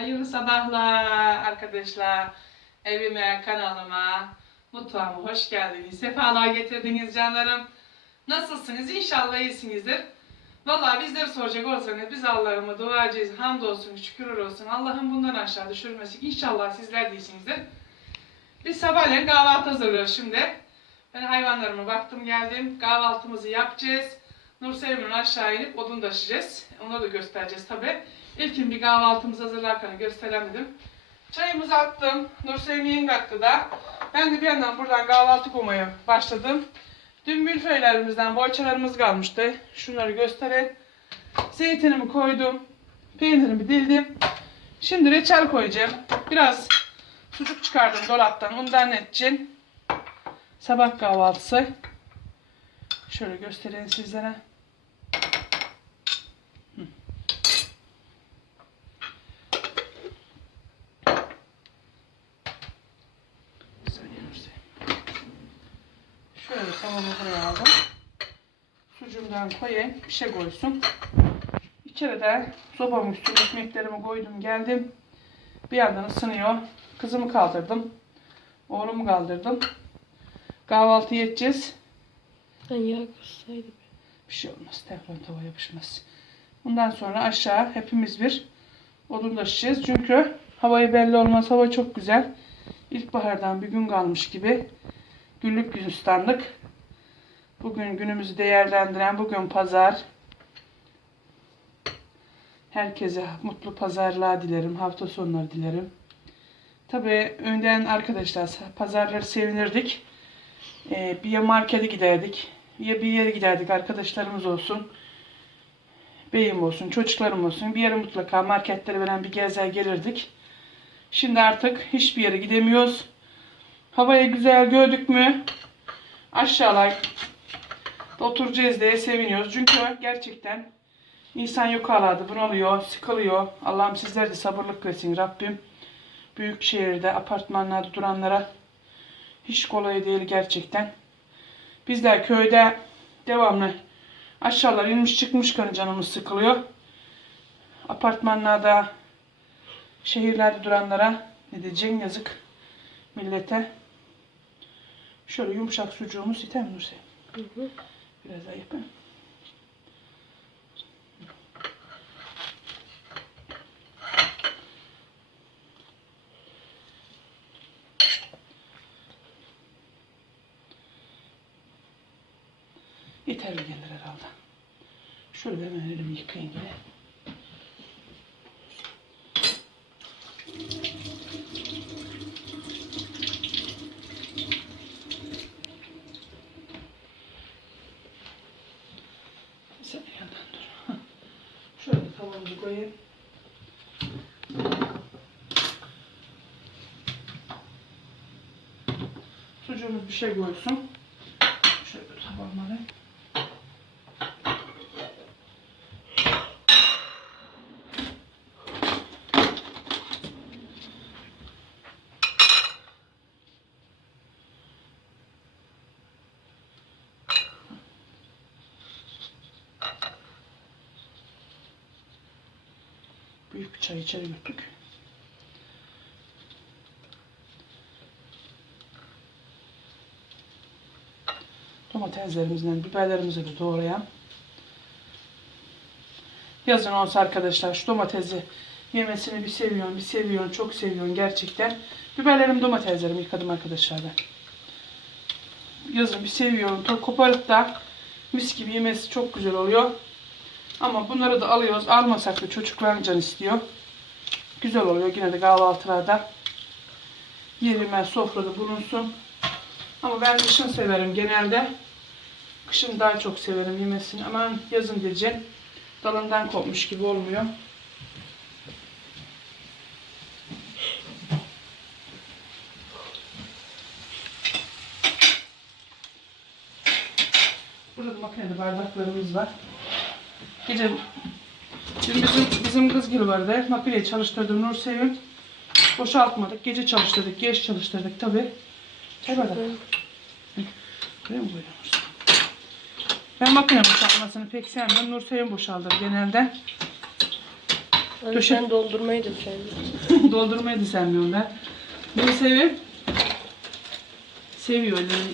Hayırlı sabahlar arkadaşlar. Evime, kanalıma, mutfağıma hoş geldiniz. Sefalar getirdiniz canlarım. Nasılsınız? İnşallah iyisinizdir. Vallahi bizleri soracak olsanız biz Allah'ıma duacıyız. Hamdolsun, şükürler olsun. Allah'ın bundan aşağı düşürmesin. İnşallah sizler de iyisinizdir. Biz sabahleyin kahvaltı hazırlıyoruz şimdi. Ben hayvanlarıma baktım geldim. Kahvaltımızı yapacağız. Nursevim'in aşağı inip odun taşıyacağız. Onu da göstereceğiz tabi. İlkin bir kahvaltımızı hazırlarken gösterelim dedim. Çayımızı attım. Nursevim yenge attı da. Ben de bir yandan buradan kahvaltı koymaya başladım. Dün milföylerimizden boğaçalarımız kalmıştı. Şunları göstereyim. Zeytinimi koydum. Peynirimi dildim. Şimdi reçel koyacağım. Biraz sucuk çıkardım dolaptan. Ondan edeceğim. Sabah kahvaltısı. Şöyle göstereyim sizlere. Hı. Söylüyoruz. Şöyle tavamı buraya aldım. Sucuğumdan koyayım. Bir şey koysun. İçeri de sobamın üstüne ekmeklerimi koydum geldim. Bir yandan ısınıyor. Kızımı kaldırdım. Oğlumu kaldırdım. Kahvaltı edeceğiz. Ben yağ. Bir şey olmaz. Teflon tava yapışmaz. Bundan sonra aşağı hepimiz bir odun taşıyacağız. Çünkü havayı belli olmaz. Hava çok güzel. İlkbahardan bir gün kalmış gibi. Günlük gülistanlık. Bugün günümüzü değerlendiren bugün pazar. Herkese mutlu pazarlar dilerim. Hafta sonları dilerim. Tabii önden arkadaşlar pazarları sevinirdik. Ee, bir ya markete giderdik. Ya bir yere giderdik arkadaşlarımız olsun. Beyim olsun, çocuklarım olsun. Bir yere mutlaka marketlere veren bir gezer gelirdik. Şimdi artık hiçbir yere gidemiyoruz. Havayı güzel gördük mü aşağılar oturacağız diye seviniyoruz. Çünkü gerçekten insan yok ağladı, bunalıyor, sıkılıyor. Allah'ım sizler de sabırlık versin Rabbim. Büyük şehirde, apartmanlarda duranlara hiç kolay değil gerçekten. Bizler köyde devamlı aşağılar inmiş çıkmışken canımız sıkılıyor. Apartmanlarda, şehirlerde duranlara ne diyeceğim yazık millete. Şöyle yumuşak sucuğumuz yeter mi Nurse? Hı hı. Biraz daha yapayım. Yeterli gelir herhalde. Şöyle hemen elimi yıkayın yine. Sen bir yandan dur. Hah. Şöyle tavamızı koyayım. Sucuğumuz bir şey koysun. Şöyle tabağıma. Büyük bir çay içeri götürdük. Domateslerimizden, biberlerimizi de doğrayan. Yazın olsa arkadaşlar şu domatesi yemesini bir seviyorum, bir seviyorum, çok seviyorum gerçekten. Biberlerim, domateslerim yıkadım arkadaşlar ben. Yazın bir seviyorum. Koparıp da mis gibi yemesi çok güzel oluyor. Ama bunları da alıyoruz. Almasak da çocukların can istiyor. Güzel oluyor yine de kahvaltılarda. Yerime sofrada bulunsun. Ama ben kışın severim genelde. Kışın daha çok severim yemesini. Ama yazın diyeceğim. Dalından kopmuş gibi olmuyor. Burada da makinede bardaklarımız var. Gece Şimdi bizim, bizim kız gibi vardı. Makineyi çalıştırdım Nur Sevim. Boşaltmadık. Gece çalıştırdık. Geç çalıştırdık tabi. Çay bardak. Buraya mı koyuyoruz? Ben makine boşaltmasını pek sevmem. Nur Sevim boşaldır genelde. Hani Döşe- sen doldurmayı da sevmiyorsun. Doldurmayı da sevmiyorum ben. Bunu seviyorum. Seviyor elini,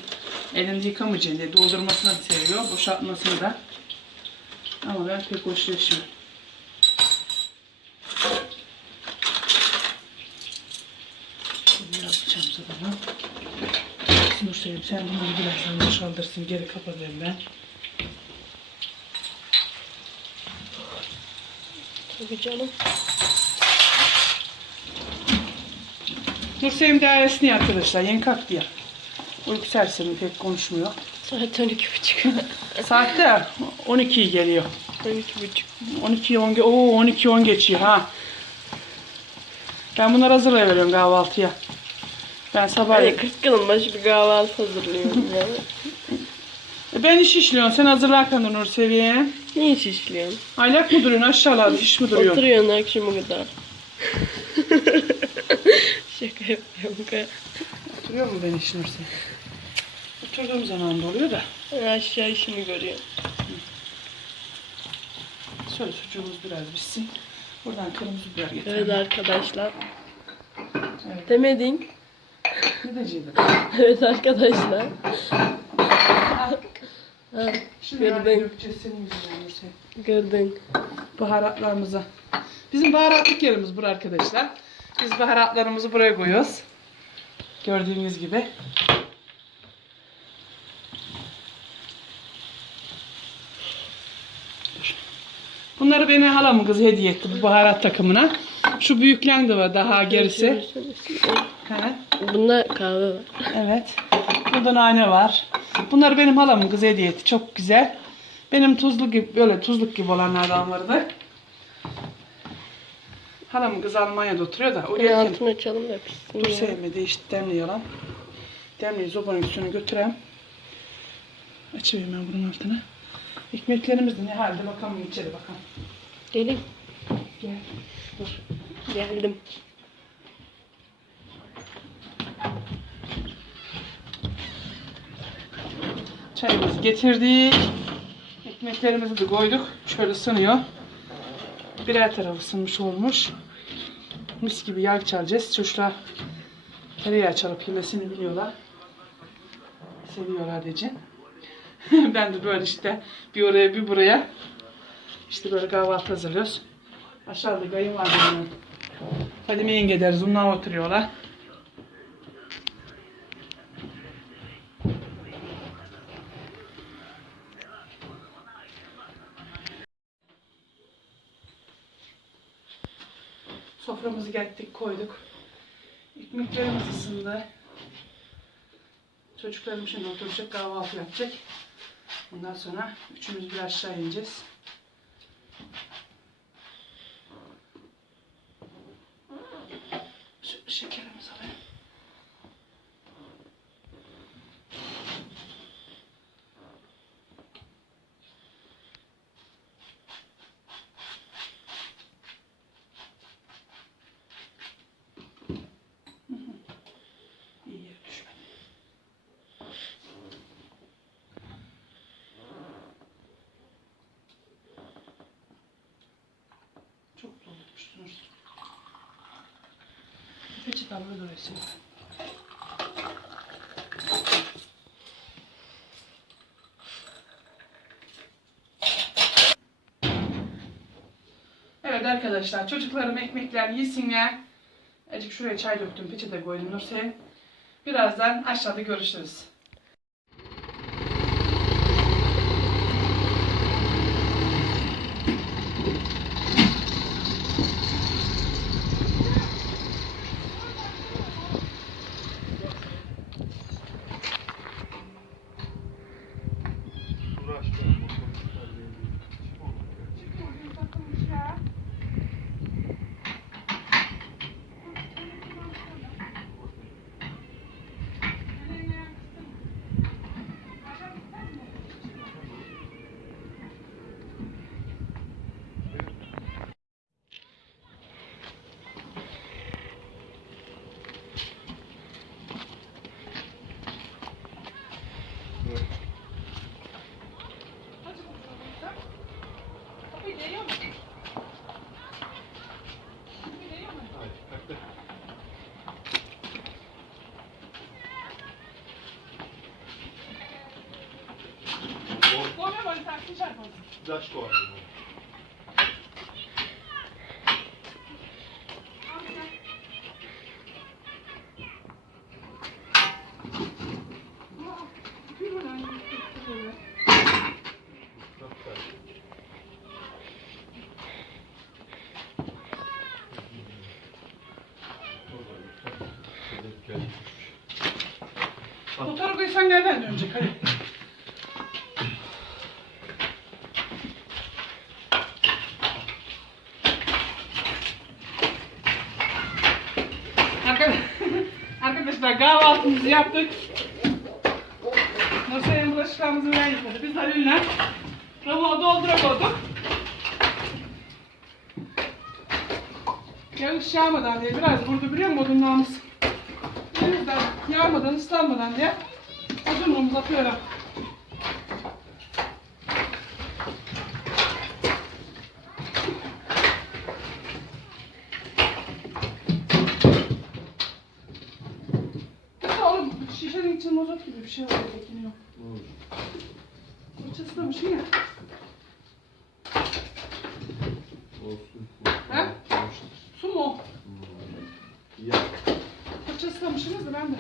elini yıkamayacağını diye doldurmasını da seviyor. Boşaltmasını da. Ama ben pek hoşlaşmıyorum. Bunu yapacağım sana. Nur seveyim sen bunları birazdan boşaltırsın. Geri kapatayım ben. Tabii canım. Nur sevim daha esniyor arkadaşlar. Yeni kalktı ya. Uyku sersemi pek konuşmuyor. Saat 12.30. Saatte 12 geliyor. 12.30. 12 10 ge- Oo 12 10 geçiyor ha. Ben bunları hazırlayıveriyorum kahvaltıya. Ben sabah Hani 40 yılın başı bir kahvaltı hazırlıyorum ya. Ben iş işliyorum. Sen hazırlarken de Nur Seviye. Ne iş işliyorsun? Aylak mı duruyorsun aşağılarda iş mi duruyorsun? Oturuyorsun akşama kadar. Şaka yapıyorum. Oturuyor mu ben iş Nur Seviye? Oturduğum zaman da oluyor da. Ben aşağı işimi görüyorum. Şöyle sucuğumuz biraz pişsin. Buradan kırmızı biber Evet getirelim. arkadaşlar. Evet. Demedin. Ne diyeceğim? Evet arkadaşlar. Ha, Şimdi yani Seviye. gördün. baharatlarımıza. Bizim baharatlık yerimiz bura arkadaşlar. Biz baharatlarımızı buraya koyuyoruz. Gördüğünüz gibi. Bunları beni halamın kızı hediye etti bu baharat takımına. Şu büyüklen de var daha gerisi. Bunda kahve var. Evet. Burada nane var. Bunları benim halamın kızı hediye etti. Çok güzel. Benim tuzlu gibi böyle tuzluk gibi olanlardan vardı. Halamın kızı Almanya'da oturuyor da. Gelirken altını açalım da pişsin dur ya. sevmedi işte demliyorum. Demliyi zobanın üstüne götüreyim. Açayım ben bunun altına. Ekmeklerimiz de ne halde bakalım içeri bakalım. Gelin. Gel. Dur. Geldim. Çayımızı getirdik. Ekmeklerimizi de koyduk. Şöyle ısınıyor. Birer taraf ısınmış olmuş. Mis gibi yağ çalacağız. Çocuklar tereyağı çalıp yemesini biliyorlar. Seviyorlar diyeceğim. ben de böyle işte bir oraya bir buraya işte böyle kahvaltı hazırlıyoruz. Aşağıda kayınvalidemin Fadime yenge deriz. Onlar oturuyorlar. Soframızı gettik koyduk. Ekmeklerimiz ısındı. Çocuklarım şimdi oturacak kahvaltı yapacak. Ondan sonra üçümüz bir aşağı ineceğiz. Şöyle şekerimizi alayım. İyi yere düşmedi. Çok doldurmuşsunuz. Peçete alıyor dolayısıyla. Evet arkadaşlar çocuklarım ekmekler yesinler. Azıcık şuraya çay döktüm peçete koydum Nursen. Birazdan aşağıda görüşürüz. Sıcak olsun. Yaş doğar. Motoru koysan nereden dönecek hadi. Arka- Arkadaşlar kahvaltımızı yaptık. Masaya bulaşıklarımızı ben yıkadı. Biz Halil'le ravağı doldurak olduk. Yağış yağmadan diye biraz burada biliyor musun odunlarımız? Denizden yağmadan, ıslanmadan diye odunumuzu atıyorum. Ya oğlum şişenin içinde mazot gibi bir şey var bekliyor. Fırçası da mı şey ya? Olsun. Ha? Su mu? Ya. Fırçası da da ben de.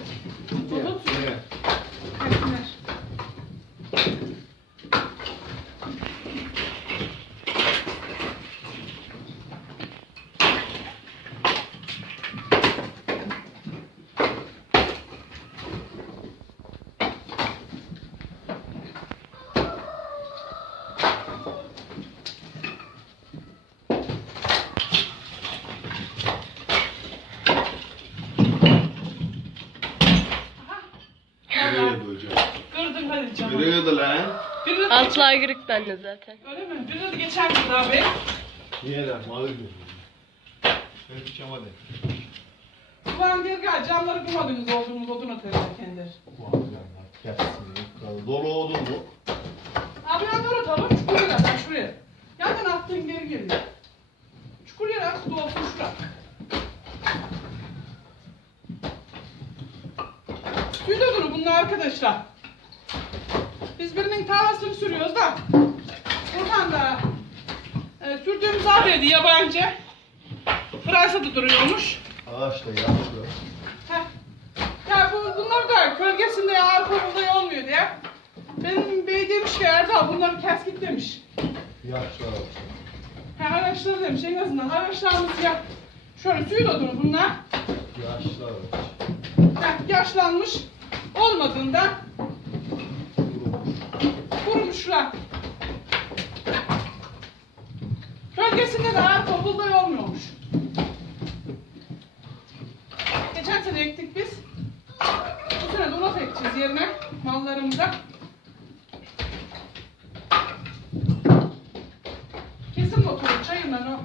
Mazot su. Evet. Keskinler. Nereye doyacak? Kırdım hadi canım. Nereye de lan? Birini Altlar kırık bende zaten. Öyle mi? Birini de geçen gün abi. Niye lan? Mavi mi? Ben hiç ama de. Ulan bir gal camları kırmadınız olduğumuz odun atarım kendileri. Mavi lan. Gelsin. Dolu oldun mu? Abi yan doğru atalım. Çukur yere sen şuraya. Yandan attığın geri geliyor. Çukur yere at dolsun şura. Da duru bunlar arkadaşlar. Biz birinin tavasını sürüyoruz da. Buradan da e, sürdüğümüz abiye yabancı. Fransa'da duruyormuş. Ağaç da yaşlı. Heh. Ya bu, bunlar da kölgesinde ya konuda olmuyor diye. Benim bey demiş ki Erdal bunları kes git demiş. Yaşlı ağaç. Ha araçları demiş en azından araçlarımız ya. Şöyle suyu da durur bunlar. Yaşlı ağaç. Ha, yaşlanmış olmadığında. Kurumuşlar. Kölgesinde de ağır topulda olmuyormuş. Geçen sene ektik biz. Bu sene ulaf ekeceğiz yerine mallarımıza. Kesin motoru çayırdan o.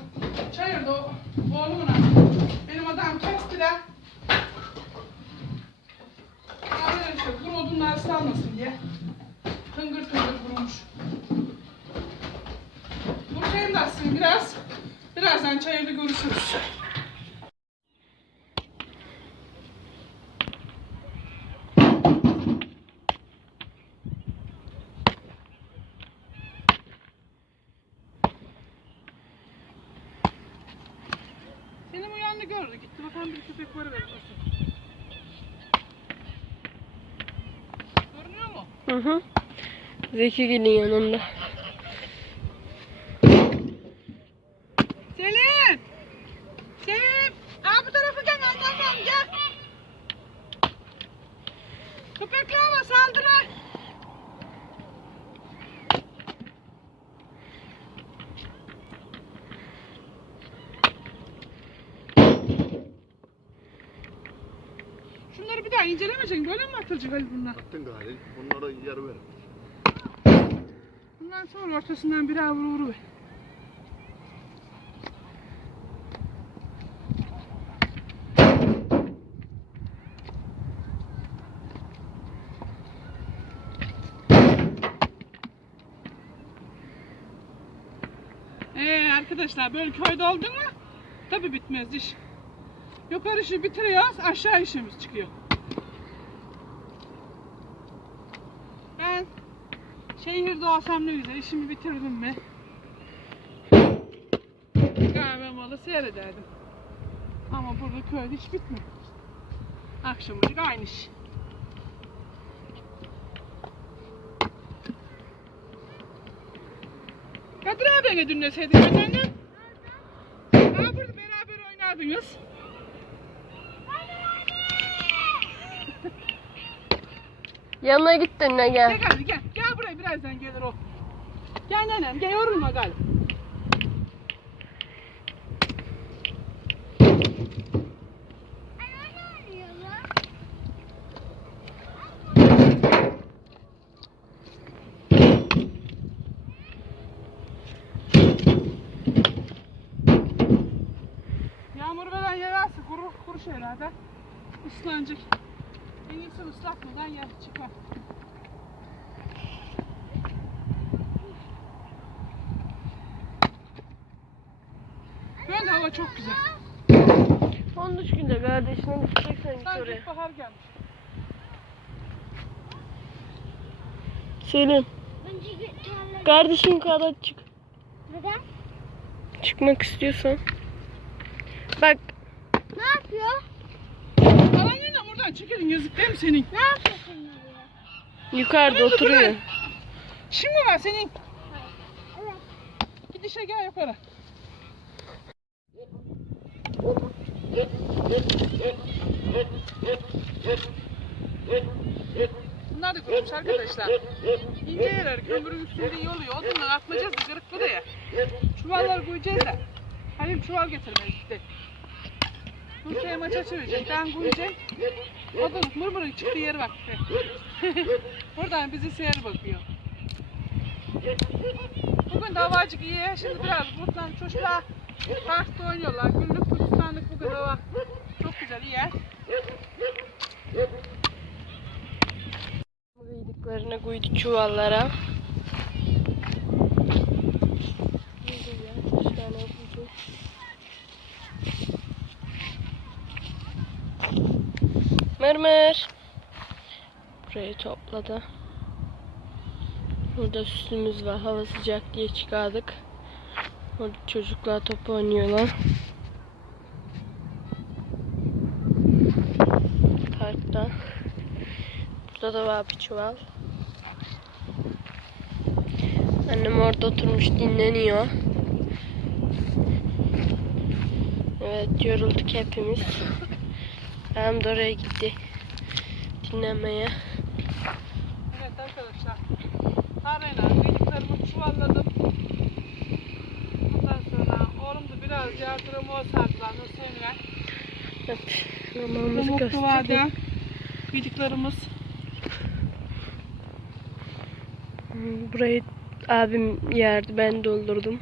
Çayırda o oğlumla. Benim adam kestiler. Aynen işte kuru odunlar ıslanmasın diye. Tıngır tıngır kurumuş. Buradayım da aslında biraz. Birazdan çayırda görüşürüz. Benim uyandı gördü. Gitti bakalım bir köpek var ver. Görünüyor mu? Hı hı. Zeki gelin yanında. Selim! Selim! Aa bu tarafa gel anlamam gel. Köpekler var saldırı. Şunları incelemeyeceksin. Böyle mi atılacak Ali bunlar? Attın gari. Bunlara yer ver. Bundan sonra ortasından bir avru vuru. Ee arkadaşlar böyle köyde oldu mu tabi bitmez iş. Yukarı işi bitiriyoruz aşağı işimiz çıkıyor. Şehirde olsam ne güzel. İşimi bitirdim mi? Kahve malı seyrederdim. Ama burada köyde hiç bitmiyor. Akşamcık aynı iş. Kadir abiye dinleseydik geçen gün. Ha burada beraber oynardınız. Yanına git önüne Gel gel. hadi gel. Birazdan gelir o. Gel nenem gel yorulma gel. Yağmur veren yağarsa kuru, kuru şeylerden ıslanacak. En iyisi ıslatmadan yer çıkar. Böyle hava çok güzel. 13 günde kardeşine gideceksen git Sanki oraya. bahar gelmiş. Selin. Kardeşin kadar çık. Neden? Çıkmak istiyorsan. Bak Ne yapıyor? Alan yine buradan çekelim yazık değil mi senin? Ne yapıyorsun böyle? yukarıda oturuyor. Şimdi var senin. Evet. Gidişe gel yukarı. Bunlar da kurumuş arkadaşlar. İnce yerler kömürün üstünde iyi oluyor. Odunlar atmayacağız da kırık buraya. Çuvallar koyacağız da. Halim çuval getirmez işte. Nursa'ya maça çevirecek. Ben koyacağım. Odun mırmırın çıktığı yere bak. Buradan bizi seyir bakıyor. Bugün de havacık iyi. Şimdi biraz buradan çocuklar parkta oynuyorlar. Günlük bugün hava. Çok güzel iyi. Kıydıklarına koydu çuvallara. Mırmır. Burayı topladı. Burada süsümüz var. Hava sıcak diye çıkardık. Orada çocuklar top oynuyorlar. Parkta. Burada da var bir çuval. Annem orada oturmuş dinleniyor. Evet yorulduk hepimiz. Hem de oraya gitti dinlemeye. Evet arkadaşlar. Tarlayla bildiklerimi çuvalladım. Ondan sonra oğlum da biraz yardımı o sardılar. Nursa'yla. Evet. Vardı. göstereyim. Bildiklerimiz. Hmm, Burayı abim yerdi ben doldurdum.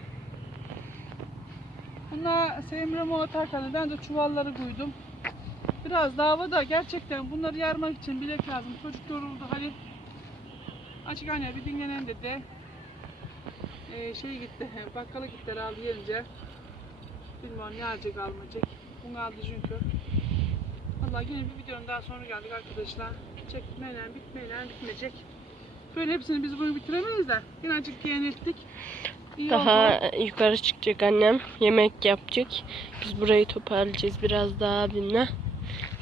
Bunlar Semre o tarkalı. Ben de çuvalları koydum. Biraz dava da gerçekten bunları yarmak için bilek lazım. Çocuk yoruldu. Hani açık anne bir dinlenen dedi. Ee, şey gitti. Bakkala gittiler aldı gelince. Bilmiyorum ne alacak almayacak. Bunu aldı çünkü. Vallahi yine bir videonun daha sonra geldik arkadaşlar. Çekmeyle bitmeyle bitmeyecek. Böyle hepsini biz bunu bitiremeyiz de. Diyen ettik. İyi Daha oldu. yukarı çıkacak annem. Yemek yapacak. Biz burayı toparlayacağız biraz daha abimle.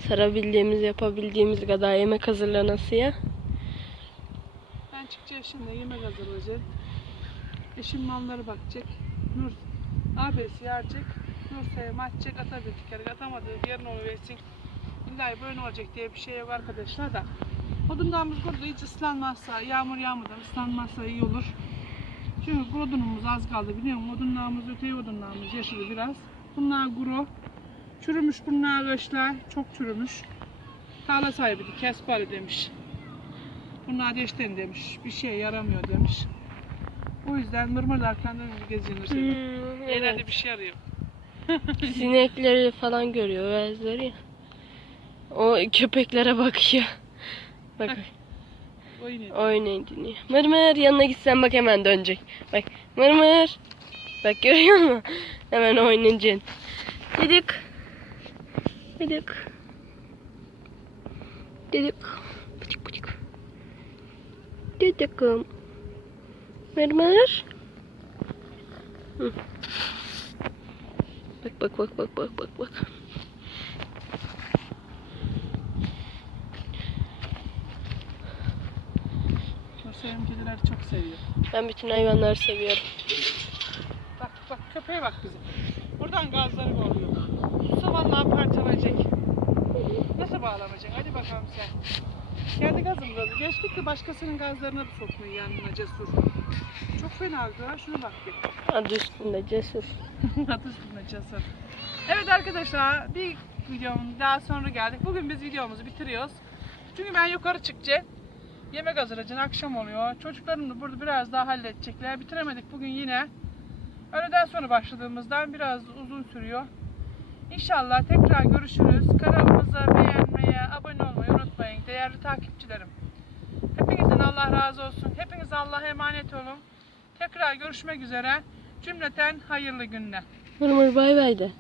Sarabildiğimiz, yapabildiğimiz kadar yemek hazırlanasıya. Ben çıkacağım şimdi yemek hazırlayacağım. Eşim malları bakacak. Nur abisi yaracak. Nur sevme atacak atabildik. Yani atamadı yarın onu versin. İlla böyle olacak diye bir şey yok arkadaşlar da. Odunlarımız burada hiç ıslanmazsa, yağmur yağmadan ıslanmazsa iyi olur. Çünkü odunumuz az kaldı biliyor musun? Odunlarımız öteye odunlarımız yaşadı biraz. Bunlar kuru. Çürümüş bunlar ağaçlar. Çok çürümüş. Tarla sahibi de kes bari demiş. Bunlar ateşten demiş. Bir şey yaramıyor demiş. O yüzden mırmırlar kendini geziyorlar. Hmm, Hmm, evet. bir şey arıyor. Sinekleri falan görüyor bazıları ya. O köpeklere bakıyor. Bak Oyun ediyor. oynayın dinliyor. Mırmır yanına gitsen bak hemen dönecek. Bak mırmır. Bak görüyor musun? Hemen oynayacaksın. Dedik. Dedik. Dedik. Pıtık pıtık. Dedik. Mırmır. Hı. Bak bak bak bak bak bak bak. Nursevim kedileri çok seviyor. Ben bütün hayvanları seviyorum. Bak bak köpeğe bak kızım. Buradan gazları oluyor. Su vallahi parçalayacak. Nasıl bağlamayacak? Hadi bakalım sen. Kendi gazımızı geçtik de başkasının gazlarına da sokmayın yanına cesur. Çok fena ha. Şuna bak bir. Adı üstünde cesur. Adı üstünde cesur. Evet arkadaşlar bir videomun daha sonra geldik. Bugün biz videomuzu bitiriyoruz. Çünkü ben yukarı çıkacağım. Yemek hazırlayacağım. Akşam oluyor. Çocuklarım da burada biraz daha halledecekler. Bitiremedik bugün yine. Öğleden sonra başladığımızdan biraz uzun sürüyor. İnşallah tekrar görüşürüz. Kanalımıza beğenmeyi, abone olmayı unutmayın değerli takipçilerim. Hepinizden Allah razı olsun. Hepiniz Allah'a emanet olun. Tekrar görüşmek üzere. Cümleten hayırlı günler. Mırmır bay bay de.